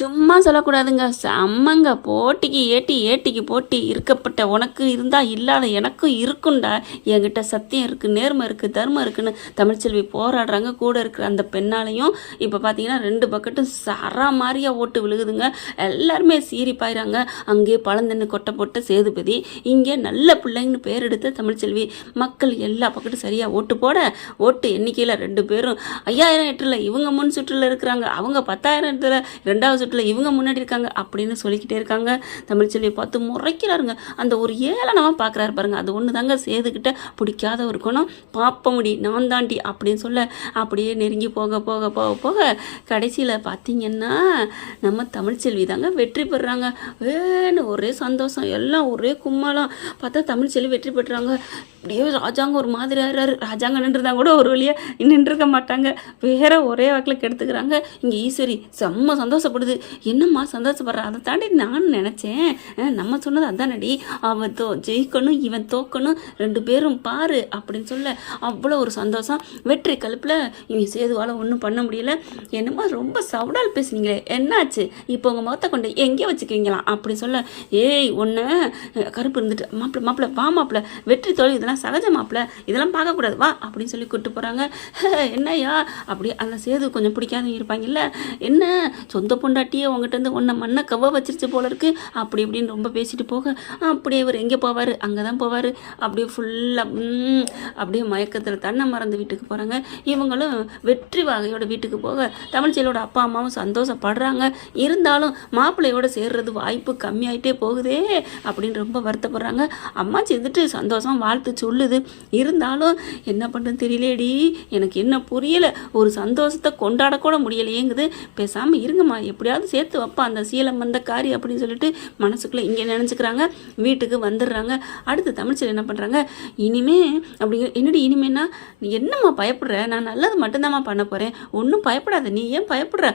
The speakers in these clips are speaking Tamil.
சும்மா சொல்லக்கூடாதுங்க. செம்மங்க. போட்டிக்கு ஏட்டி, ஏட்டிக்கு போட்டி. இருக்கப்பட்ட உனக்கு இருந்தா இல்லாத எனக்கும் இருக்கும்டா. என்கிட்ட சத்தியம் இருக்குது, நேர்மை இருக்குது, தர்மம் இருக்குன்னு தமிழ்ச்செல்வி போராடுறாங்க. கூட இருக்கிற அந்த பெண்ணாலையும் இப்போ பார்த்தீங்கன்னா 2 பக்கெட்டும் சரா மாதிரியாக ஓட்டு விழுகுதுங்க. எல்லாருமே சீறி பாயிறாங்க. அங்கே பழந்தண்ணு கொட்டை போட்ட சேதுபதி, இங்கே நல்ல பிள்ளைங்கன்னு பேர் எடுத்த தமிழ்ச்செல்வி. மக்கள் எல்லா பக்கெட்டும் சரியாக ஓட்டு போட, ஓட்டு எண்ணிக்கையில் 2 பேரும் 5000 எட்டில் இவங்க முன் சுற்றில் இருக்கிறாங்க, அவங்க 10,000 இடத்துல 2வது சுற்றில் இவங்க முன்னாடி இருக்காங்க அப்படின்னு சொல்லிக்கிட்டே இருக்காங்க. தமிழ்ச்செல்வியை பார்த்து முறைக்கிறாருங்க. அந்த ஒரு ஏளனமாக பார்க்குறாரு பாருங்க. அது ஒன்று தாங்க சேதுக்கிட்ட பிடிக்காத ஒரு குணம். பாப்ப முடி நான் தாண்டி அப்படின்னு சொல்ல அப்படியே நெருங்கி போக போக போக போக கடைசியில் பார்த்தீங்கன்னா நம்ம தமிழ்ச்செல்வி தாங்க வெற்றி பெறுறாங்க. வேணும் ஒரே சந்தோஷம், எல்லாம் ஒரே கும்மாலாம். பார்த்தா தமிழ்ச்செல்வி வெற்றி பெற்றாங்க. அப்படியே ராஜாங்க ஒரு மாதிரி ஆகிறாரு. ராஜாங்க நின்றுதான் கூட ஒரு வழியாக நின்றுருக்க மாட்டாங்க. வேற ஒரே வாக்கில் கெடுத்துக்கிறாங்க. இங்கே ஈஸ்வரி செம்ம சந்தோஷப்படுது. என்னம்மா சந்தோஷப்படுற? அதை தாண்டி நான் நினச்சேன், நம்ம சொன்னது அதானடி, அவன் ஜெயிக்கணும் இவன் தோக்கணும், 2 பேரும் பாரு அப்படின்னு சொல்ல அவ்வளோ ஒரு சந்தோஷம். வெற்றி கழுப்பில் இவன் சேதுவால் ஒன்றும் பண்ண முடியல. என்னமோ ரொம்ப சவுடால் பேசுனீங்களே, என்னாச்சு? இப்போ உங்கள் முகத்தை கொண்டு எங்கேயோ வச்சுக்குவீங்களாம் அப்படி சொல்ல, ஏய் ஒன்று கருப்பு இருந்துட்டு மாப்பிள்ள மாப்பிள்ள வா மாப்பிள்ள, வெற்றி தோல்வி இதெல்லாம் சகஜ மாப்பிள்ள, இதெல்லாம் பார்க்கக்கூடாது வா அப்படின்னு சொல்லி கூப்பிட்டு போகிறாங்க. என்னையா அப்படி அந்த சேது கொஞ்சம் பிடிக்காதவங்க இருப்பாங்கல்ல, என்ன சொந்த பொண்டாட்டியே உங்ககிட்ட இருந்து ஒன்றை மண்ணை கவ வச்சிருச்சு போல இருக்கு அப்படி இப்படின்னு ரொம்ப பேசிட்டு போக, அப்படியே இவர் எங்கே போவார்? அங்கே தான் போவார். அப்படியே ஃபுல்லாக அப்படியே மயக்கத்தில் தன்னை மறந்து வீட்டுக்கு போகிறாங்க. இவங்களும் வெற்றி வாகையோட வீட்டுக்கு போக தமிழ்ச்செல்வியோட அப்பா அம்மாவும் சந்தோஷப்படுறாங்க. இருந்தாலும் மாப்பிள்ளையோட சேர்றது வாய்ப்பு கம்மியாயிட்டே போகுதே அப்படின்னு ரொம்ப வருத்தப்படுறாங்க. அம்மாச்சி இருந்துட்டு சந்தோஷம் வாழ்த்து சொல்லுது. இருந்தாலும் என்ன பண்ணுறதுன்னு தெரியலேடி, எனக்கு என்ன புரியலை, ஒரு சந்தோஷத்தை கொண்டாடக்கூட முடியலையேங்குது. பேசாமல் இருங்கம்மா, எப்படியாவது சேர்த்து வைப்பா அந்த சீலம் வந்த காரி அப்படின்னு சொல்லிட்டு மனசுக்குள்ளே இங்கே நினச்சிக்கிறாங்க. வீட்டுக்கு வந்துடுறாங்க. அடுத்து தமிழ்ச்செல்வி என்ன பண்ணுறாங்க, இனிமே அப்படிங்கிற, என்னடி இனிமேனா, நீ என்னம்மா பயப்படுற? நான் நல்லது மட்டும்தாம்மா பண்ண போகிறேன், ஒன்றும் பயப்படாத, நீ ஏன் பயப்படுற?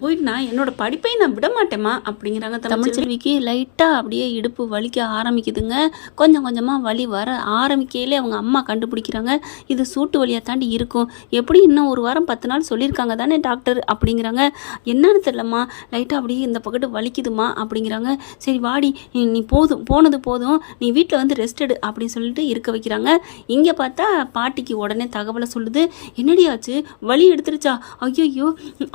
போயிட்டு நான் என்னோட படிப்பை நான் விட மாட்டேம்மா அப்படிங்கிறாங்க. தமிழ்ச்செல்விக்கு லைட்டாக அப்படியே இடுப்பு வலிக்க ஆரம்பிக்குதுங்க. கொஞ்சம் கொஞ்சமாக வலி வர ஆரம்பிக்கையிலே அவங்க அம்மா கண்டுபிடிக்கிறாங்க, இது சூட்டு வலியாக தாண்டி இருக்கும், எப்படி இன்னும் 1 வாரம் 10 நாள் சொல்லியிருக்காங்க தானே டாக்டர் அப்படிங்கிறாங்க. என்னன்னு தெரியலம்மா, லைட்டாக அப்படியே இந்த பக்கத்து வலிக்குதுமா அப்படிங்கிறாங்க. சரி வாடி, நீ போனது போதும், நீ வீட்டில் வந்து ரெஸ்ட் எடு அப்படின்னு சொல்லிட்டு இருக்க வைக்கிறாங்க. இங்கே பார்த்தா பாட்டிக்கு உடனே தகவலை சொல்லுது, என்னடி ஆச்சு, வலி எடுத்துருச்சா? ஐயோ,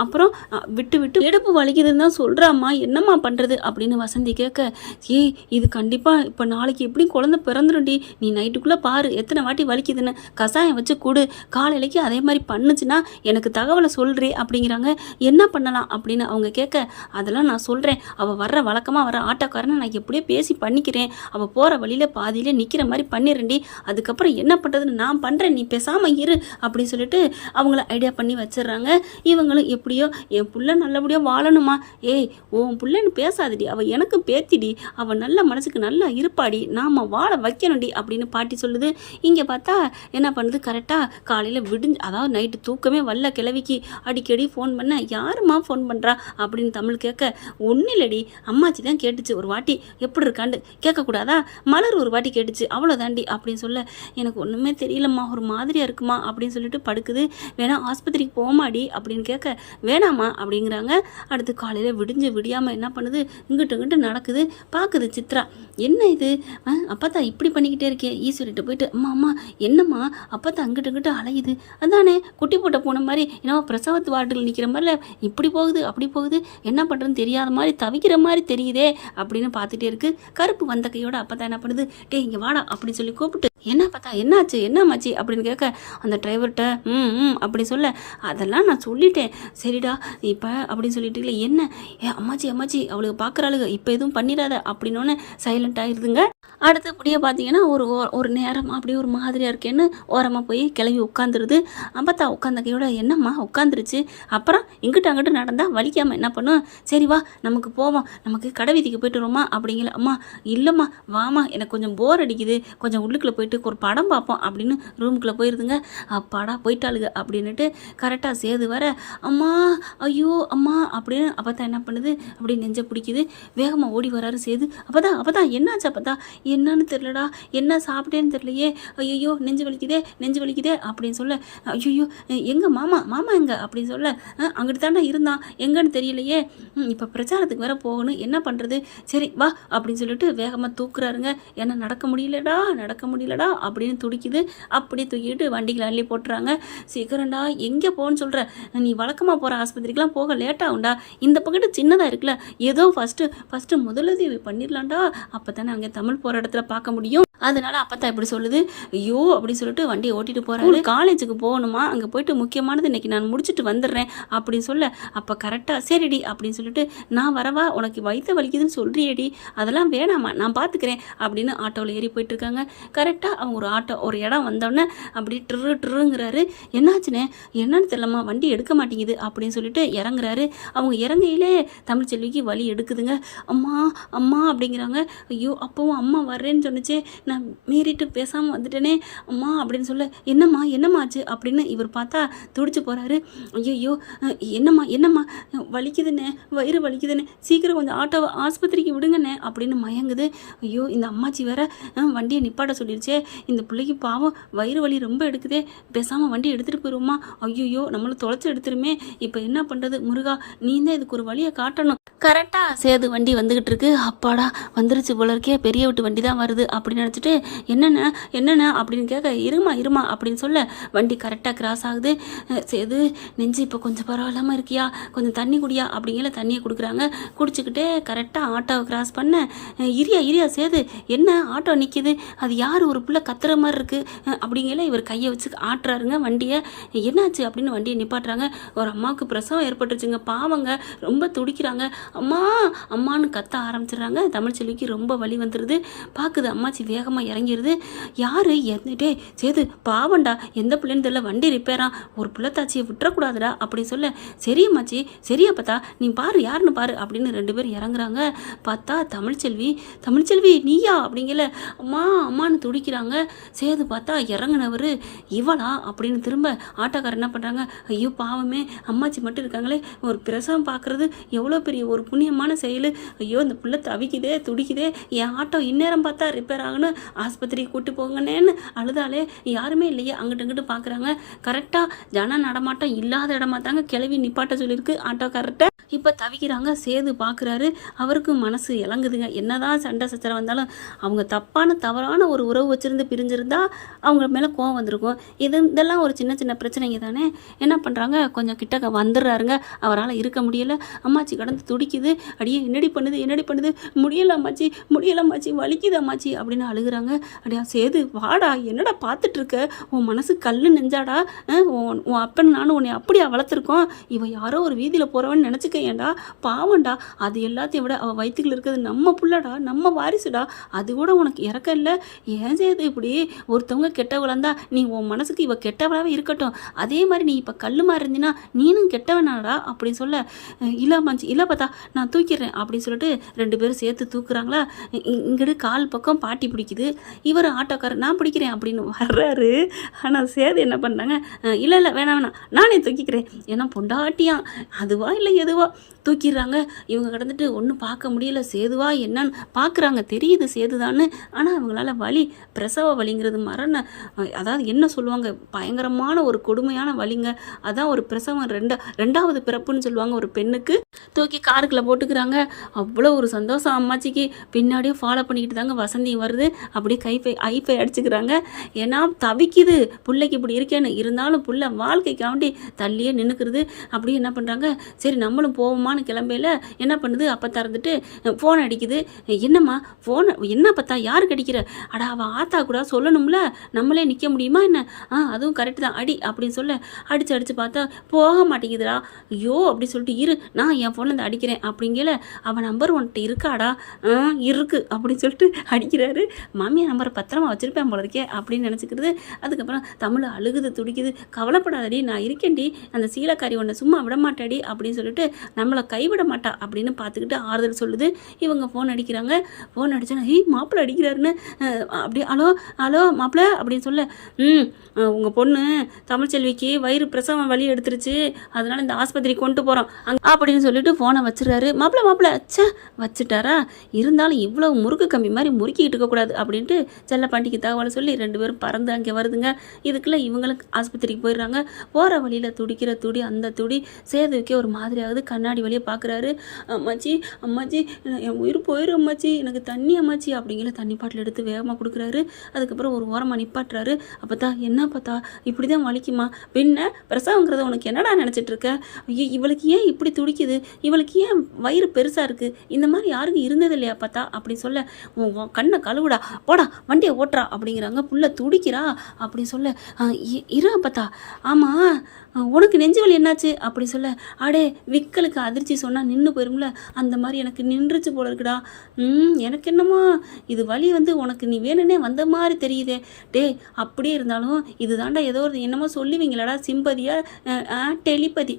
அப்புறம் விட்டு விட்டு இடுப்பு வலிக்குதுன்னு தான் சொல்கிறாம்மா, என்னம்மா பண்ணுறது அப்படின்னு வசந்தி கேட்க, ஏய் இது கண்டிப்பாக இப்போ நாளைக்கு எப்படி குழந்தை பிறந்துருண்டி, நீ நைட்டுக்குள்ளே பாரு எத்தனை வாட்டி வலிக்குதுன்னு, கசாயம் வச்சு கூடு, காலையிலைக்கு அதே மாதிரி பண்ணுச்சுன்னா எனக்கு தகவலை சொல்கிறே அப்படிங்கிறாங்க. என்ன பண்ணலாம் அப்படின்னு அவங்க கேட்க, அதெல்லாம் நான் சொல்கிறேன், அவள் வர்ற வழக்கமாக வர ஆட்டோக்காரனை நான் எப்படியோ பேசி பண்ணிக்கிறேன், அவள் போகிற வழியில் பாதியிலே நிற்கிற மாதிரி பண்ணிடுறேன்டி, அதுக்கப்புறம் என்ன பண்ணுறதுன்னு நான் பண்ணுறேன், நீ பேசாமல் இரு அப்படின்னு சொல்லிட்டு அவங்கள ஐடியா பண்ணி வச்சிடுறாங்க. இவங்களும் எப்படியோ என் புள்ள நல்லபடியாக வாழணுமா, ஏய் உன் புள்ளன்னு பேசாதடி, அவள் எனக்கு பேத்திடி, அவள் நல்ல மனசுக்கு நல்லா இருப்பாடி, நாம் வாழ வைக்கணும்டி அப்படின்னு பாட்டி சொல்லுது. இங்கே பார்த்தா என்ன பண்ணுது, கரெக்டாக காலையில் விடிஞ்சு, அதாவது நைட்டு தூக்கமே வரல கிழவிக்கு, அடிக்கடி ஃபோன் பண்ண, யாருமா ஃபோன் பண்ணுறா அப்படின்னு தமிழ் கேட்க, ஒன்றும் இல்லடி அம்மாச்சி தான் கேட்டுச்சு ஒரு வாட்டி, எப்படி இருக்காண்டு கேட்கக்கூடாதா, மலர் ஒரு வாட்டி கேட்டுச்சு அவ்வளோதாண்டி அப்படின்னு சொல்ல, எனக்கு ஒன்றுமே தெரியலம்மா, ஒரு மாதிரியாக இருக்குமா அப்படின்னு சொல்லிட்டு படுக்குது. வேணா ஆஸ்பத்திரிக்கு போமாடி அப்படின்னு கேட்க, வேணாமா அப்படிங்கிறாங்க. அடுத்து காலையில் விடியாமல் என்ன பண்ணுது, இங்கிட்டு நடக்குது. பார்க்குது சித்ரா, என்ன இது அப்பா இப்படி பண்ணிக்கிட்டே இருக்கே, ஈஸ்வரிட்ட போயிட்டு, அம்மா என்னம்மா அப்பா அங்கிட்டு அலையுது, அதானே குட்டி போட்ட பூனை மாதிரி, என்னவோ பிரசவத்து வார்டில் நிற்கிற மாதிரி இப்படி போகுது அப்படி போகுது, என்ன பண்ணுறதுன்னு தெரியாத மாதிரி தவிக்கிற மாதிரி தெரியுதே அப்படின்னு பார்த்துட்டே இருக்கு. கருப்பு வந்த கையோட அப்பா என்ன பண்ணுது, டே இங்கே வாடா அப்படின்னு சொல்லி கூப்பிட்டு, என்ன பார்த்தா என்னாச்சு என்னம்மாச்சி அப்படின்னு கேட்க, அந்த டிரைவர்கிட்ட அப்படி சொல்ல, அதெல்லாம் நான் சொல்லிட்டேன் சரிடா இப்போ அப்படின்னு சொல்லிட்டு, இல்லை என்ன அம்மாச்சி அவளுக்கு பார்க்குறாளுங்க, இப்போ எதுவும் பண்ணிடாத அப்படின்னோன்னு சைலண்ட் ஆகிடுதுங்க. அடுத்தபடியே பார்த்தீங்கன்னா ஒரு நேரம் அப்படியே ஒரு மாதிரியாக இருக்கேன்னு ஓரமாக போய் கிளம்பி உட்காந்துருது. அப்பத்தா உட்காந்த கையோட, என்னம்மா உட்காந்துருச்சு, அப்புறம் இங்கிட்ட அங்கிட்டு நடந்தால் வலிக்காமல் என்ன பண்ணும், சரி வா நமக்கு போவோம், நமக்கு கடை வீதிக்கு போய்ட்டு வரோமா அப்படிங்கல. அம்மா இல்லைம்மா வாமா, எனக்கு கொஞ்சம் போர் அடிக்குது, கொஞ்சம் உள்ளுக்குள்ளே போயிட்டு ஒரு படம் பார்ப்போம் அப்படின்னு ரூமுக்குள்ளே போயிருதுங்க. அப்பாடா போயிட்டாளுங்க அப்படின்னுட்டு கரெக்டாக சேது வர, அம்மா ஐயோ அம்மா அப்படின்னு அப்பத்தா என்ன பண்ணுது, அப்படி நெஞ்ச பிடிக்குது. வேகமாக ஓடி வராரு சேது. அப்பதான் என்னாச்சு அப்பத்தா, என்னன்னு தெரிலடா, என்ன சாப்பிட்டேன்னு தெரியலையே, ஐயோ நெஞ்சு வலிக்குதே அப்படின்னு சொல்ல, ஐயோ எங்கே மாமா மாமா எங்கே அப்படின்னு சொல்ல, அங்கிட்டு தாண்டா இருந்தான், எங்கன்னு தெரியலையே, இப்போ பிரச்சாரத்துக்கு வேற போகணும், என்ன பண்ணுறது, சரி வா அப்படின்னு சொல்லிட்டு வேகமாக தூக்குறாருங்க. ஏன்னா நடக்க முடியலடா அப்படின்னு துடிக்குது. அப்படியே தூக்கிட்டு வண்டிகளை அள்ளி போட்டுறாங்க. சீக்கிரம்டா, எங்கே போகணுன்னு சொல்கிற, நீ வழக்கமாக போகிற ஆஸ்பத்திரிக்கெலாம் போக லேட்டாகும்டா, இந்த பக்கத்து சின்னதாக இருக்குல்ல, ஏதோ ஃபஸ்ட்டு முதலுதவி பண்ணிடலாம்டா, அப்போ தானே அங்கே தமிழ் போகிற இடத்துல பார்க்க முடியும், அதனால அப்பத்தான் இப்படி சொல்லுது. ஐயோ அப்படின்னு சொல்லிட்டு வண்டியை ஓட்டிட்டு போகிறாரு. காலேஜுக்கு போகணுமா, அங்கே போயிட்டு முக்கியமானது இன்னைக்கு நான் முடிச்சுட்டு வந்துடுறேன் அப்படின்னு சொல்ல, அப்போ கரெக்டாக சரிடி அப்படின்னு சொல்லிட்டு, நான் வரவா, உனக்கு வயிற்று வலிக்குதுன்னு சொல்கிறியேடி, அதெல்லாம் வேணாமா நான் பார்த்துக்கிறேன் அப்படின்னு ஆட்டோவில் ஏறி போயிட்டுருக்காங்க. கரெக்டாக அவங்க ஒரு இடம் வந்தோடனே அப்படி ட்ருங்கிறாரு. என்னாச்சுன்னு என்னன்னு தெரியலம்மா, வண்டி எடுக்க மாட்டேங்குது அப்படின்னு சொல்லிட்டு இறங்குறாரு. அவங்க இறங்கையிலே தமிழ்ச்செல்விக்கு வலி எடுக்குதுங்க. அம்மா அம்மா அப்படிங்கிறாங்க. ஐயோ அப்போவும் அம்மா வர்றேன்னு சொன்னிச்சே, நான் மீறிட்டு பேசாமல் வந்துட்டேனே அம்மா அப்படின்னு சொல்ல, என்னம்மா ஆச்சு அப்படின்னு இவர் பார்த்தா துடிச்சு போகிறாரு. ஐயோ என்னம்மா வலிக்குதுண்ணே, வயிறு வலிக்குதுண்ணே, சீக்கிரம் கொஞ்சம் ஆட்டோவை ஆஸ்பத்திரிக்கு விடுங்கண்ணே அப்படின்னு மயங்குது. ஐயோ இந்த அம்மாச்சி வேற வண்டியை நிப்பாட்ட சொல்லிடுச்சே, இந்த பிள்ளைக்கு பாவம் வயிறு வலி ரொம்ப எடுக்குதே, பேசாமல் வண்டி எடுத்துகிட்டு போயிடுவோமா, ஐயோ நம்மளை தொலைச்சி எடுத்துருமே, இப்போ என்ன பண்ணுறது முருகா, நீ தான் இதுக்கு ஒரு வழியை காட்டணும். கரெக்டாக சேது வண்டி வந்துக்கிட்டு இருக்கு. அப்பாடா வந்துருச்சு போல இருக்கே, பெரிய வீட்டு வண்டி தான் வருது அப்படின்னு நினச்சிட்டு, என்னென்ன அப்படின்னு கேட்க, இருமா அப்படின்னு சொல்ல வண்டி கரெக்டாக கிராஸ் ஆகுது. சேது நெஞ்சு இப்போ கொஞ்சம் பரவாயில்லாமல் இருக்கியா, கொஞ்சம் தண்ணி குடியா அப்படிங்கிற தண்ணியை கொடுக்குறாங்க. குடிச்சிக்கிட்டே கரெக்டாக ஆட்டோவை கிராஸ் பண்ண, இரியா சேது என்ன ஆட்டோ நிற்கிது, அது யார் ஒரு பிள்ளை கத்துற மாதிரி இருக்குது அப்படிங்கிற இவர் கையை வச்சு ஆட்டுறாருங்க வண்டியை. என்னாச்சு அப்படின்னு வண்டியை நிப்பாட்டுறாங்க. ஒரு அம்மாவுக்கு பிரசவம் ஏற்பட்டுருச்சுங்க, பாவங்க ரொம்ப துடிக்கிறாங்க, அம்மான்னு கத்த ஆரம்பிச்சிடுறாங்க. தமிழ்ச்செல்விக்கு ரொம்ப வலி வந்துடுது. பார்க்குது அம்மாச்சி வேகமாக இறங்கிடுது. யார் டே சேது பாவண்டா, எந்த பிள்ளைன்னு தெரியல, வண்டி ரிப்பேரா, ஒரு பிள்ளைத்தாச்சியை விட்டுறக்கூடாதுடா அப்படின்னு சொல்ல, சரியம்மாச்சி சரியா பார்த்தா நீ பாரு யாருன்னு பாரு அப்படின்னு 2 பேர் இறங்குறாங்க. பார்த்தா தமிழ்ச்செல்வி நீயா அப்படிங்கல, அம்மான்னு துடிக்கிறாங்க. சேது பார்த்தா இறங்குனவர் இவளா அப்படின்னு திரும்ப ஆட்டோக்காரர் என்ன பண்ணுறாங்க, ஐயோ பாவமே அம்மாச்சி மட்டும் இருக்காங்களே, ஒரு பிரசவம் பார்க்குறது எவ்வளோ பெரிய ஒரு புண்ணியமான செயல், ஐயோ இந்த பிள்ளை தவிக்குதே துடிக்குதே, என் ஆட்டோ இந்நேரம் பார்த்தா ரிப்பேர் ஆகணும், ஆஸ்பத்திரிக்கு கூட்டு போங்கன்னேன்னு அழுதாலே யாருமே இல்லையே, அங்கிட்டு பார்க்குறாங்க. கரெக்டாக ஜன நடமாட்டம் இல்லாத இடமா தாங்க கிளவி நிப்பாட்ட சொல்லியிருக்கு ஆட்டோக்காரர்கிட்ட. இப்போ தவிக்கிறாங்க. சேது பார்க்குறாரு, அவருக்கு மனசு இறங்குதுங்க. என்னதான் சண்டை சச்சரவு வந்தாலும் அவங்க தவறான ஒரு உறவு வச்சுருந்து பிரிஞ்சிருந்தா அவங்க மேலே கோவம் வந்திருக்கும். இதெல்லாம் ஒரு சின்ன பிரச்சனைங்க தானே. என்ன பண்ணுறாங்க, கொஞ்சம் கிட்டக்க வந்துடுறாருங்க. அவரால் இருக்க முடியலை. அம்மாச்சி கடந்து துடிக்குது. அடியே என்னடி பண்ணுது, முடியல அம்மாச்சி வலிக்குது அம்மாச்சி அப்படின்னு அழுகுறாங்க. அடியா சேது வாடா, என்னடா பார்த்துட்டு இருக்க, உன் மனசு கல் நெஞ்சாடா, உன் அப்பன் நானும் உன்னை அப்படியா வளர்த்துருக்கோம், இவன் யாரோ ஒரு வீதியில் போகிறவன்னு நினச்சிக்க ஏன்டா, பாவண்டா, அது எல்லாத்தையும் விட அவள் வயிற்றுக்குள்ள இருக்கிறது நம்ம புள்ளடா, நம்ம வாரிசுடா, அது கூட உனக்கு இறக்க இல்லை, ஏன் சேது இப்படி ஒருத்தவங்க கெட்டவளந்தா நீ உன் மனசுக்கு இவ கெட்டவளாகவே இருக்கட்டும், அதே மாதிரி நீ இப்போ கல் மாதிரி இருந்தினா நீனும் கெட்டவனாடா அப்படின்னு சொல்ல, இல்லை பார்த்தா நான் தூக்கிடுறேன் அப்படின்னு சொல்லிட்டு 2 பேரும் சேர்த்து தூக்குறாங்களா. இங்கிட்டு கால் பக்கம் பாட்டி பிடிக்குது, இவர் ஆட்டோக்காரர் நான் பிடிக்கிறேன் அப்படின்னு வர்றாரு. ஆனால் சேது என்ன பண்ணுறாங்க, இல்லை வேணாம் நானே தூக்கிக்கிறேன், ஏன்னா பொண்டாட்டியா அதுவா இல்லை எதுவா தூக்கிடுறாங்க. இவங்க கடந்துட்டு ஒன்றும் பார்க்க முடியல, சேதுவா என்னன்னு பார்க்குறாங்க, தெரியுது சேதுதான்னு. ஆனால் அவங்களால வலி, பிரசவ வலிங்கிறது அதாவது என்ன சொல்லுவாங்க, பயங்கரமான ஒரு கொடுமையான வலிங்க. அதான் ஒரு பிரசவம், ரெண்டாவது பிறப்புன்னு சொல்லுவாங்க ஒரு பெண்ணுக்கு. தூக்கி காருக்குள்ளே போட்டுக்கிறாங்க. அவ்வளோ ஒரு சந்தோஷம் அம்மாச்சிக்கு. பின்னாடியே ஃபாலோ பண்ணிக்கிட்டு தாங்க வசந்தி வருது. அப்படியே ஐப்பை அடிச்சுக்கிறாங்க. ஏன்னா தவிக்குது, பிள்ளைக்கு இப்படி இருக்கேன்னு. இருந்தாலும் பிள்ளை வாழ்க்கைக்காண்டி தள்ளியே நின்றுக்கிறது. அப்படியே என்ன பண்ணுறாங்க, சரி நம்மளும் போவோமான்னு கிளம்பையில் என்ன பண்ணுது, அப்போ திறந்துட்டு ஃபோன் அடிக்குது. என்னம்மா ஃபோன் என்ன பார்த்தா யாருக்கு அடிக்கிற, அடா அவள் ஆத்தா கூட சொல்லணும்ல, நம்மளே நிற்க முடியுமா என்ன, அதுவும் கரெக்டு தான் அடி அப்படின்னு சொல்ல, அடித்து பார்த்தா போக மாட்டேங்குதுடா. ஐயோ அப்படி சொல்லிட்டு இரு, நான் என் ஃபோனில் அடிக்கிறேன் அப்படிங்கல, அவன் நம்பர் உன்கிட்ட இருக்காடா, இருக்குது அப்படின்னு சொல்லிட்டு அடிக்கிறாரு. மாமியார் நம்பரை பத்திரமா வச்சுருப்பேன் போல இருக்கே அப்படின்னு நினச்சிக்கிறது. அதுக்கப்புறம் தமிழ் அழுகுது துடிக்குது. கவலைப்படாதடி நான் இருக்கேன்டி, அந்த சீலக்காரி உன்னை சும்மா விட மாட்டாடி அப்படின்னு சொல்லிட்டு நம்மளை கைவிட மாட்டா அப்படின்னு பார்த்துக்கிட்டு ஆறுதல் சொல்லுது. இவங்க ஃபோன் அடிக்கிறாங்க. ஃபோன் அடிச்சோன்னா மாப்பிள்ளை அடிக்கிறாருன்னு அப்படி ஹலோ மாப்பிள்ளை அப்படின்னு சொல்ல, உங்கள் பொண்ணு தமிழ்ச்செல்விக்கு வயிறு பிரசவம் வலி எடுத்துருச்சு, அதனால் இந்த ஆஸ்பத்திரி கொண்டு போகிறோம் அப்படின்னு சொல்லிட்டு ஃபோனை வச்சு வச்சுறாரு. மாப்பிள்ள ச்சே வச்சுட்டாரா, இருந்தாலும் இவ்வளோ முறுக்கு கம்பி மாதிரி முறுக்கிட்டு இருக்கக்கூடாது அப்படின்ட்டு செல்லப்பாண்டிக்கு தகவலை சொல்லி 2 பேரும் பறந்து அங்கே வருதுங்க. இதுக்குள்ளே இவங்களுக்கு ஆஸ்பத்திரிக்கு போயிடுறாங்க. போகிற வழியில் துடிக்கிற துடி அந்த துடி சேதுவுக்கே ஒரு மாதிரி ஆகுது. கண்ணாடி வழியே பார்க்குறாரு. அம்மாச்சி அம்மாச்சி என் உயிர் போயிடும் அம்மாச்சி, எனக்கு தண்ணி அம்மாச்சி அப்படிங்கிற தண்ணி பாட்டில் எடுத்து வேகமாக கொடுக்குறாரு. அதுக்கப்புறம் ஒரு ஓரமாக நிப்பாட்டுறாரு. அப்போத்தா என்ன பார்த்தா இப்படி தான் வலிக்குமா, பின்ன பிரசவங்கிறத உனக்கு என்னடா நினச்சிட்டு இருக்க, ஐயோ இவளுக்கு ஏன் இப்படி துடிக்குது, இவளுக்கு ஏன் வயிறு பெருசாக இருக்குது, இந்த மாதிரி யாருக்கும் இருந்தது இல்லையா பார்த்தா அப்படி சொல்ல, உன் கண்ணை கழுவுடா போடா வண்டியை ஓட்டுறா அப்படிங்கிறாங்க. புள்ள துடிக்கிறா அப்படி சொல்ல, இரு பார்த்தா ஆமாம் உனக்கு நெஞ்சு வலி என்னாச்சு அப்படி சொல்ல, அடே விக்கலுக்கு அதிர்ச்சி சொன்னால் நின்று போயிரும்ல, அந்த மாதிரி எனக்கு நின்றுச்சு போல இருக்குடா. எனக்கு என்னமோ இது வலி வந்து உனக்கு நீ வேணுன்னே வந்த மாதிரி தெரியுதே. டே அப்படியே இருந்தாலும் இது தாண்டா ஏதோ ஒரு என்னமோ சொல்லுவீங்களாடா, சிம்பதியா டெலிபதி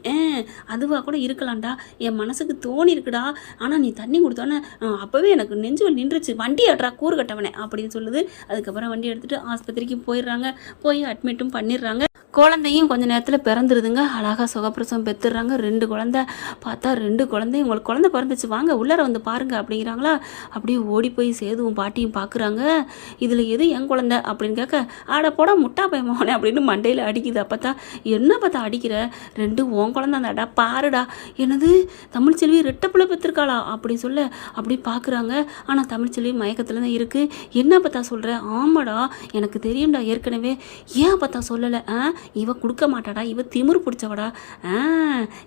அதுவாக கூட இருக்கலாம்டா, என் மனசுக்கு தோணி இருக்குடா. ஆனால் நீ தண்ணி கொடுத்தோன்னே அப்போவே எனக்கு நெஞ்சு வலி நின்றுச்சு, வண்டி ஆட்றா கூறு கட்டவனே அப்படின்னு சொல்லுது. அதுக்கப்புறம் வண்டி எடுத்துகிட்டு ஆஸ்பத்திரிக்கு போயிடுறாங்க. போய் அட்மிட்டும் பண்ணிடுறாங்க. குழந்தையும் கொஞ்ச நேரத்தில் பிறந்துருதுங்க. அழகாக சுகப்பிரசவம் பெற்றுடுறாங்க. 2 குழந்தை. பார்த்தா 2 குழந்தையும் உங்களுக்கு குழந்தை பிறந்துச்சு வாங்க உள்ளார வந்து பாருங்க அப்படிங்கிறாங்களா. அப்படியே ஓடி போய் சேதுவும் பாட்டியும் பார்க்குறாங்க. இதில் எது என் குழந்தை அப்படின்னு கேட்க, ஆட போட முட்டா பயமானே அப்படின்னு மண்டையில் அடிக்குது. அப்போத்தா என்ன பார்த்தா அடிக்கிற, 2 உன் குழந்தை அந்தாடா பாருடா. என்னது தமிழ்ச்செல்வி ரெட்டப்பிள்ளை பெற்றிருக்காளா அப்படி சொல்ல, அப்படி பார்க்குறாங்க. ஆனால் தமிழ்ச்செல்வி மயக்கத்தில் தான் இருக்குது. என்ன பார்த்தா சொல்கிற, ஆமாடா எனக்கு தெரியும்டா ஏற்கனவே, ஏன் பார்த்தா சொல்லலை, இவ கொடுக்க மாட்டாடா, இவ திமிரு பிடிச்சவடா.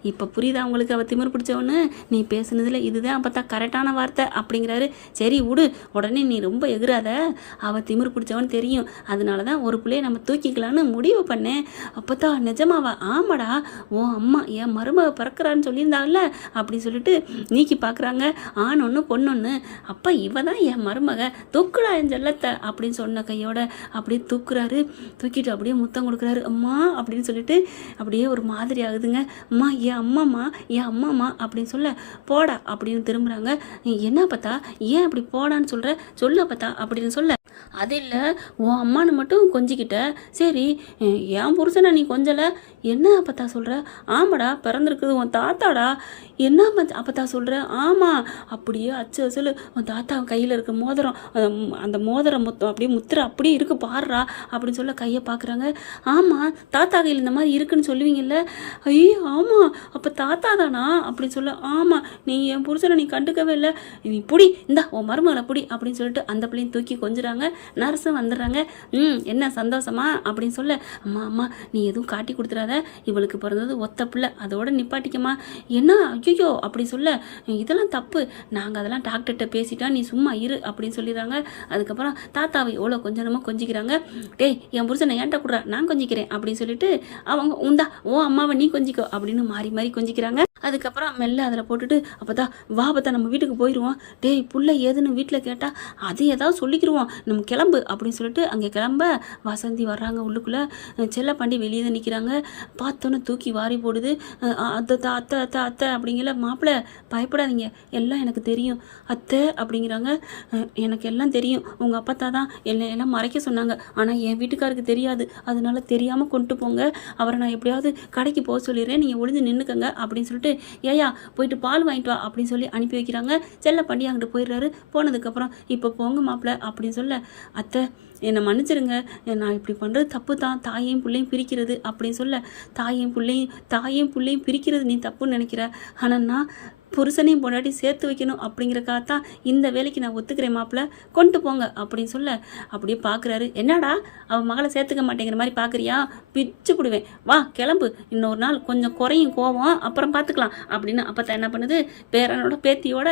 இப்போ புரியுதா உங்களுக்கு அவள் திமிரு பிடிச்சவன்னு, நீ பேசுனதில் இதுதான் பார்த்தா கரெக்டான வார்த்தை அப்படிங்கிறாரு. சரி விடு, உடனே நீ ரொம்ப எகுறாத, அவள் திமிரு பிடிச்சவன் தெரியும், அதனால தான் ஒரு பிள்ளையை நம்ம தூக்கிக்கலான்னு முடிவு பண்ணேன். அப்போ தான் நிஜமாவா, ஆமாடா ஓ அம்மா என் மருமக பிறக்கிறான்னு சொல்லியிருந்தாங்கல்ல அப்படி சொல்லிட்டு நீக்கி பார்க்குறாங்க. ஆண் ஒன்று பொண்ணொன்று, அப்போ இவ தான் என் மருமக, தூக்குடா என் செல்லத்தை அப்படின்னு சொன்ன கையோட அப்படியே தூக்குறாரு. தூக்கிட்டு அப்படியே முத்தம் கொடுக்குறாரு. அம்மா அப்படின்னு சொல்லிட்டு அப்படியே ஒரு மாதிரி ஆகுதுங்க. அம்மா என் அம்மாம்மா என் அம்மாம்மா அப்படின்னு சொல்ல, போடா அப்படின்னு திரும்புகிறாங்க. என்ன பார்த்தா ஏன் அப்படி போடான்னு சொல்கிற, சொல்ல பார்த்தா அப்படின்னு சொல்ல, அது இல்லை உன் அம்மானு மட்டும் கொஞ்சிக்கிட்ட, சரி என் புருஷனை நீ கொஞ்சலை என்ன அப்பத்தா சொல்கிற, ஆமாடா பிறந்திருக்குது உன் தாத்தாடா, என்ன அப்பத்தா சொல்கிற, ஆமாம் அப்படியே அச்சு அசல் உன் தாத்தா கையில் இருக்க மோதிரம், அந்த மோதிரம் மொத்தம் அப்படியே முத்திரை அப்படியே இருக்குது பாடுறா அப்படின்னு சொல்ல கையை பார்க்குறாங்க. ஆமாம் தாத்தா கையில் இந்த மாதிரி இருக்குன்னு சொல்லுவீங்கல்ல, ஐயோ ஆமாம் அப்போ தாத்தா தானா அப்படின்னு சொல்ல, ஆமாம் நீ என் புருஷனை நீ கண்டுக்கவே இல்லை, நீ புடி இந்தா உன் மருமகளை புடி அப்படின்னு சொல்லிட்டு அந்த பிள்ளையும் தூக்கி கொஞ்சுறாங்க. நர்ஸும் வந்துடுறாங்க. என்ன சந்தோஷமா அப்படின்னு சொல்ல, அம்மா அம்மா நீ எதுவும் காட்டி கொடுத்துறாத, இவளுக்கு பிறந்தது ஒத்த பிள்ளை, அதோட நிப்பாட்டிக்கம்மா. என்ன ஐயோ அப்படி சொல்ல, இதெல்லாம் தப்பு, நாங்கள் அதெல்லாம் டாக்டர்கிட்ட பேசிட்டா, நீ சும்மா இரு அப்படின்னு சொல்லிடுறாங்க. அதுக்கப்புறம் தாத்தாவை எவ்வளோ கொஞ்சமாக கொஞ்சிக்கிறாங்க. டேய் என் புருஷனை ஏன்ட்ட கொடுறா நான் கொஞ்சிக்கிறேன் அப்படின்னு சொல்லிட்டு அவங்க உந்தா ஓ அம்மாவை நீ கொஞ்சிக்கோ அப்படின்னு மாறி மாறி கொஞ்சிக்கிறாங்க. அதுக்கப்புறம் மெல்ல அதில் போட்டுட்டு, அப்போதான் வா பார்த்தா நம்ம வீட்டுக்கு போயிடுவோம், டேய் புள்ள ஏதுன்னு வீட்டில் கேட்டால் அது ஏதாவது சொல்லிக்கிடுவோம், நம்ம கிளம்பு அப்படின்னு சொல்லிட்டு அங்கே கிளம்ப வசந்தி வர்றாங்க. உள்ளுக்குள்ளே செல்லப்பாண்டி வெளியே தான் நிற்கிறாங்க. பார்த்தோன்னே தூக்கி வாரி போடுது. அத்தை அத்தை அத்தை அத்தை அப்படிங்கிற, மாப்பிள்ளை பயப்படாதீங்க எல்லாம் எனக்கு தெரியும் அத்தை அப்படிங்கிறாங்க. எனக்கு எல்லாம் தெரியும், உங்கள் அப்பத்தா தான் என்னை எல்லாம் மறைக்க சொன்னாங்க, ஆனால் என் வீட்டுக்காருக்கு தெரியாது, அதனால தெரியாமல் கொண்டு போங்க, அவரை நான் எப்படியாவது கடைக்கு போக சொல்லிடுறேன், நீங்கள் ஒளிஞ்சு நின்றுக்கங்க அப்படின்னு சொல்லிட்டு, ஏயா போயிட்டு பால் வாங்கிட்டு வா அப்படின்னு சொல்லி அனுப்பி வைக்கிறாங்க. செல்லப்பாண்டி அங்கிட்டு போயிடுறாரு. போனதுக்கப்புறம் இப்போ போங்க மாப்பிள்ளை அப்படின்னு சொல்ல, அத்தை என்னை மன்னிச்சிருங்க, நான் இப்படி பண்ணுறது தப்பு தான், தாயையும் பிள்ளையும் பிரிக்கிறது அப்படின்னு சொல்ல, தாயையும் பிள்ளையும் பிரிக்கிறது நீ தப்புன்னு நினைக்கிற, ஆனால் நான் புருஷனையும் பொண்டாட்டி சேர்த்து வைக்கணும் அப்படிங்கிறக்காக தான் இந்த வேலைக்கு நான் ஒத்துக்கிறேன் மாப்பிள்ளை, கொண்டு போங்க அப்படின்னு சொல்ல, அப்படியே பார்க்குறாரு. என்னடா அவன் மகளை சேர்த்துக்க மாட்டேங்கிற மாதிரி பார்க்குறியா, பிச்சு பிடுவேன், வா கிளம்பு, இன்னொரு நாள் கொஞ்சம் குறையும் கோவம், அப்புறம் பார்த்துக்கலாம் அப்படின்னு. அப்போ தான் என்ன பண்ணுது, பேரனோட பேத்தியோட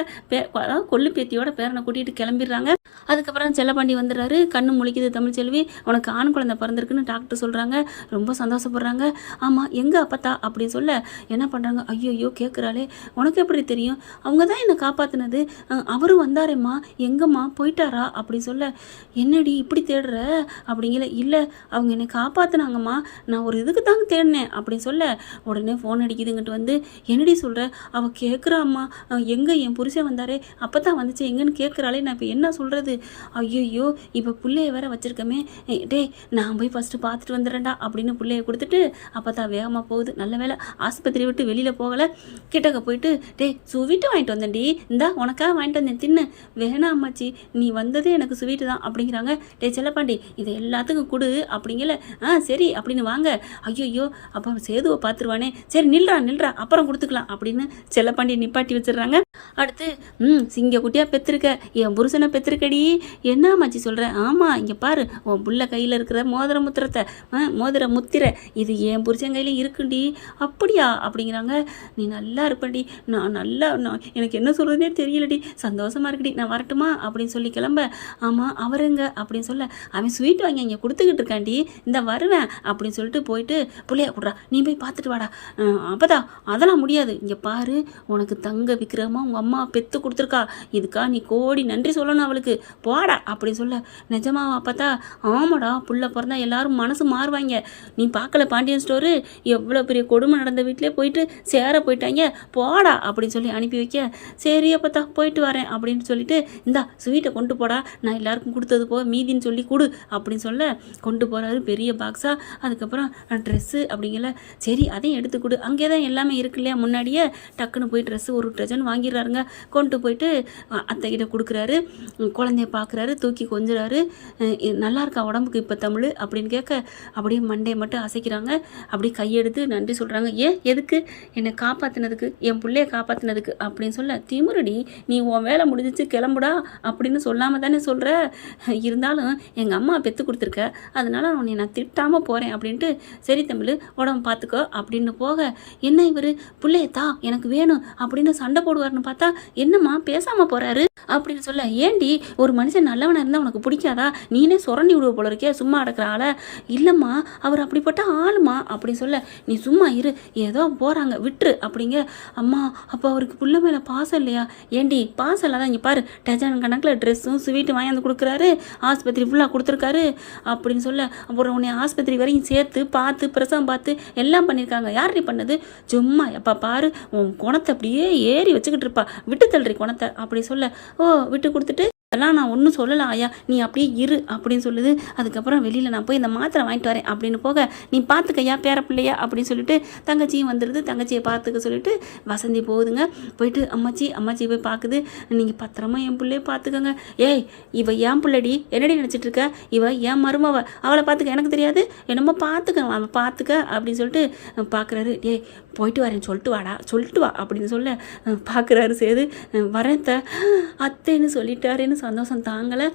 அதாவது கொள்ளு பேத்தியோட பேரனை கூட்டிகிட்டு கிளம்பிடுறாங்க. அதுக்கப்புறம் செல்லப்பாண்டி வந்துடுறாரு. கண்ணு முழிக்குது தமிழ்ச்செல்வி, உனக்கு ஆண் குழந்தை பிறந்திருக்குன்னு டாக்டர் சொல்கிறாங்க. ரொம்ப சந்தோஷப்படுறாங்க. ஆமாம் எங்கே அப்பத்தா அப்படின்னு சொல்ல, என்ன பண்ணுறாங்க, ஐயோ கேட்குறாளே, உனக்கு எப்படி தெரியும், அவங்க தான் என்னை காப்பாற்றினது, அவரும் வந்தாரேம்மா, எங்கம்மா போயிட்டாரா அப்படி சொல்ல, என்னடி இப்படி தேடுற அப்படிங்கிற, இல்லை அவங்க என்னை காப்பாற்றினாங்கம்மா, நான் ஒரு இதுக்கு தாங்க தேடினேன் அப்படின்னு சொல்ல, உடனே ஃபோன் அடிக்குதுங்கிட்டு வந்து, என்னடி சொல்கிற, அவள் கேட்குறாம்மா, எங்கே என் புருஷன் வந்தாரே அப்போ தான் வந்துச்சு எங்கன்னு கேட்குறாளே, நான் இப்போ என்ன சொல்கிறது, ஐயோ இப்போ பிள்ளைய வேற வச்சுருக்கமே, டே நான் போய் ஃபஸ்ட்டு பார்த்துட்டு வந்துடுறேன்டா அப்படின்னு பிள்ளைய கொடுத்துட்டு அப்போ தான் வேகமாக போகுது. நல்ல வேலை ஆஸ்பத்திரி விட்டு வெளியில் போகலை, கிட்டக்க போயிட்டு, டே ஸ்வீட்டு வாங்கிட்டு வந்தேன்டி, இந்தா உனக்காக வாங்கிட்டு வந்தேன் தின்னு. வேணாம் அம்மாச்சி, நீ வந்ததே எனக்கு ஸ்வீட்டு தான் அப்படிங்கிறாங்க. டே செல்லப்பாண்டி இதை எல்லாத்துக்கும் கொடு அப்படிங்கல. சரி அப்படின்னு வாங்க. ஐயோ அப்போ சேதுவை பார்த்துருவானே, சரி நில்றா அப்புறம் கொடுத்துக்கலாம் அப்படின்னு செல்லப்பாண்டி நிப்பாட்டி வச்சிடுறாங்க. அடுத்து சிங்க குட்டியாக பெற்றிருக்க, என் புருஷனை பெற்றிருக்கடி. என்ன அம்மாச்சி சொல்கிறேன்? ஆமாம், இங்கே பாரு உன் புள்ள கையில் இருக்கிற மோதிர முத்திரை இது என் புருஷன் கையில் இருக்குண்டி. அப்படியா அப்படிங்கிறாங்க. நீ நல்லா இருப்படி, நான் எனக்கு என்ன சொல்கிறதுனே தெரியலடி, சந்தோஷமாக இருக்குடி, நான் வரட்டுமா அப்படின்னு சொல்லி கிளம்ப. ஆமாம் அவருங்க அப்படின்னு சொல்ல, அவன் ஸ்வீட் வாங்கி இங்கே கொடுத்துக்கிட்டு இருக்காண்டி, இந்த வருவேன் அப்படின்னு சொல்லிட்டு போயிட்டு புள்ளையா கொடுறா, நீ போய் பார்த்துட்டு வாடா. அப்பதா அதெல்லாம் முடியாது, இங்கே பாரு உனக்கு தங்க விக்கிரமா உங்கள் அம்மா பெற்று கொடுத்துருக்கா, இதுக்கா நீ கோடி நன்றி சொல்லணும் அவளுக்கு, போடா அப்படின்னு சொல்ல. நிஜமாவா பார்த்தா? ஆமாடா, புள்ள பிறந்தா எல்லாரும் மனசு மாறுவாங்க. நீ பார்க்கல பாண்டியன் ஸ்டோரு, எவ்வளோ பெரிய கொடுமை நடந்த வீட்டிலே போயிட்டு சேர போயிட்டாங்க, போடா அப்படின்னு சொல்லி அனுப்பி வைக்க. சரி அப்பத்தா போயிட்டு வரேன் அப்படின்னு சொல்லிட்டு, இந்தா ஸ்வீட்டை கொண்டு போடா, நான் எல்லாருக்கும் கொடுத்தது போக மீதின்னு சொல்லி கொடு அப்படின்னு சொல்ல கொண்டு போகிறாரு பெரிய பாக்ஸாக. அதுக்கப்புறம் ட்ரெஸ்ஸு அப்படிங்கல, சரி அதையும் எடுத்து கொடு, அங்கே தான் எல்லாமே இருக்கு இல்லையா முன்னாடியே. டக்குன்னு போய் ட்ரெஸ்ஸு ஒரு டஜன் வாங்கிடுறாருங்க. கொண்டு போயிட்டு அத்தைக்கிட்ட கொடுக்குறாரு. குழந்தைய பார்க்குறாரு, தூக்கி கொஞ்சுறாரு. நல்லா இருக்கா உடம்புக்கு இப்போ தமிழ் அப்படின்னு கேட்க, அப்படியே மண்டையை மட்டும் அசைக்கிறாங்க. அப்படியே கையெடுத்து நன்றி சொல்கிறாங்க. எதுக்கு? என்னை காப்பாற்றினதுக்கு, என் பிள்ளைய காப்பாற்றினதுக்கு அப்படின்னு சொல்ல. திமுருடி, நீ உன் வேலை முடிஞ்சிச்சு கிளம்புடா அப்படின்னு சொல்லாமல் தானே சொல்கிற, இருந்தாலும் எங்கள் அம்மா பெற்று கொடுத்துருக்க, அதனால உன்னை நான் திட்டாமல் போகிறேன் அப்படின்ட்டு. சரி தமிழ் உடம்பு பார்த்துக்கோ அப்படின்னு போக, என்ன இவர் பிள்ளையத்தா எனக்கு வேணும் அப்படின்னு சண்டை போடுவார்னு பார்த்தா என்னம்மா பேசாமல் போகிறாரு அப்படின்னு சொல்ல. ஏண்டி ஒரு மனுஷன் நல்லவனாக இருந்தால் உனக்கு பிடிக்காதா? நீனே சுரண்டி விடுவ போல இருக்கே சும்மா அடக்கிற ஆளை. இல்லைம்மா அவர் அப்படிப்பட்ட ஆளுமா அப்படின்னு சொல்ல. நீ சும்மா இரு, ஏதோ போகிறாங்க விட்டுரு அப்படிங்க. அம்மா அப்போ அவருக்கு புள்ள மேலே பாசம் இல்லையா? ஏண்டி பாசம் இல்லாதான் இங்கே பாரு டஜன் கணக்கில் ட்ரெஸ்ஸும் ஸ்வீட்டும் வாங்கி வந்து கொடுக்குறாரு, ஆஸ்பத்திரி ஃபுல்லாக கொடுத்துருக்காரு அப்படின்னு சொல்ல. அப்புறம் உன்னை ஆஸ்பத்திரி வரையும் சேர்த்து பார்த்து பிரசவம் பார்த்து எல்லாம் பண்ணியிருக்காங்க. யார்டி பண்ணது? சும்மா எப்போ பாரு உன் குணத்தை அப்படியே ஏறி வச்சுக்கிட்டு இருப்பா, விட்டு தள்ளுறி குணத்தை அப்படி சொல்ல. விட்டு கொடுத்துட்டு, அதெல்லாம் நான் ஒன்றும் சொல்லலாம் ஐயா, நீ அப்படியே இரு அப்படின்னு சொல்லுது. அதுக்கப்புறம் வெளியில் நான் போய் இந்த மாத்திரை வாங்கிட்டு வரேன் அப்படின்னு போக, நீ பார்த்துக்கையா பேர பிள்ளையா அப்படின்னு சொல்லிட்டு தங்கச்சியும் வந்துடுது. தங்கச்சியை பார்த்துக்க சொல்லிட்டு வசந்தி போகுதுங்க. போயிட்டு அம்மாச்சி போய் பார்க்குது. நீங்கள் பத்திரமா என் பிள்ளைய பார்த்துக்கோங்க. ஏய் இவ என் பிள்ளடி, என்னடி நினச்சிட்டு இருக்க, இவ என் மருமவ, அவளை பார்த்துக்க எனக்கு தெரியாது, என்னமோ பார்த்துக்க அவள் பார்த்துக்க அப்படின்னு சொல்லிட்டு பார்க்குறாரு. ஏய் போயிட்டு வரேன் சொல்லிட்டு வா அப்படின்னு சொல்ல பார்க்குறாரு சேது. வரேன் அத்தைன்னு சொல்லிட்டாருன்னு சந்தோஷம் தாங்கலை.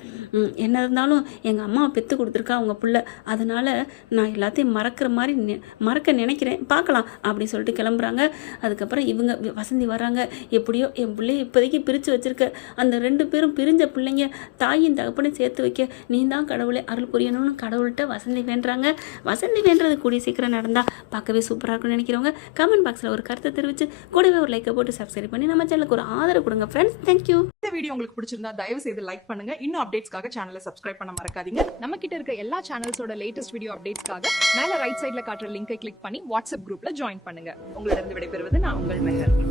என்ன இருந்தாலும் எங்கள் அம்மா பெற்று கொடுத்துருக்கா அவங்க பிள்ளை, அதனால் நான் எல்லாத்தையும் மறக்க நினைக்கிறேன், பார்க்கலாம் அப்படின்னு சொல்லிட்டு கிளம்புறாங்க. அதுக்கப்புறம் இவங்க வசந்தி வர்றாங்க. எப்படியோ என் பிள்ளைய இப்போதைக்கு பிரித்து வச்சுருக்க, அந்த 2 பேரும் பிரிஞ்ச பிள்ளைங்க தாயின் தகப்பனையும் சேர்த்து வைக்க நீ தான் கடவுளை அருள் புரியணும்னு கடவுள்கிட்ட வசந்தி வேண்டுறாங்க. வசந்தி வேண்டுறது கூடிய சீக்கிரம் நடந்தால் பார்க்கவே சூப்பராக இருக்கும்னு நினைக்கிறவங்க கமெண்ட் பாக்ஸில் ஒரு கருத்தை தெரிவித்து கூடவே ஒரு லைக்கை போட்டு சப்ஸ்கிரைப் பண்ணி நம்ம சேனலுக்கு ஒரு ஆதரவு கொடுங்க ஃப்ரெண்ட்ஸ். தேங்க்யூ. இந்த வீடியோ உங்களுக்கு பிடிச்சிருந்தா தயவு செய்து லைக் பண்ணுங்க. இன்னும் அப்டேட்ஸ்க்காக சேனலை சப்ஸ்கிரைப் பண்ண மறக்காதீங்க. நம்ம கிட்ட இருக்க எல்லா சேனல்ஸோட லேட்டஸ்ட் வீடியோ அப்டேட்ஸ்க்காக மேல ரைட் சைடுல காட்டுற லிங்கை கிளிக் பண்ணி வாட்ஸ்அப் குரூப்ல ஜாயின் பண்ணுங்க. உங்களிடம் விடைபெறுவது நான் உங்கள் மெஹர்.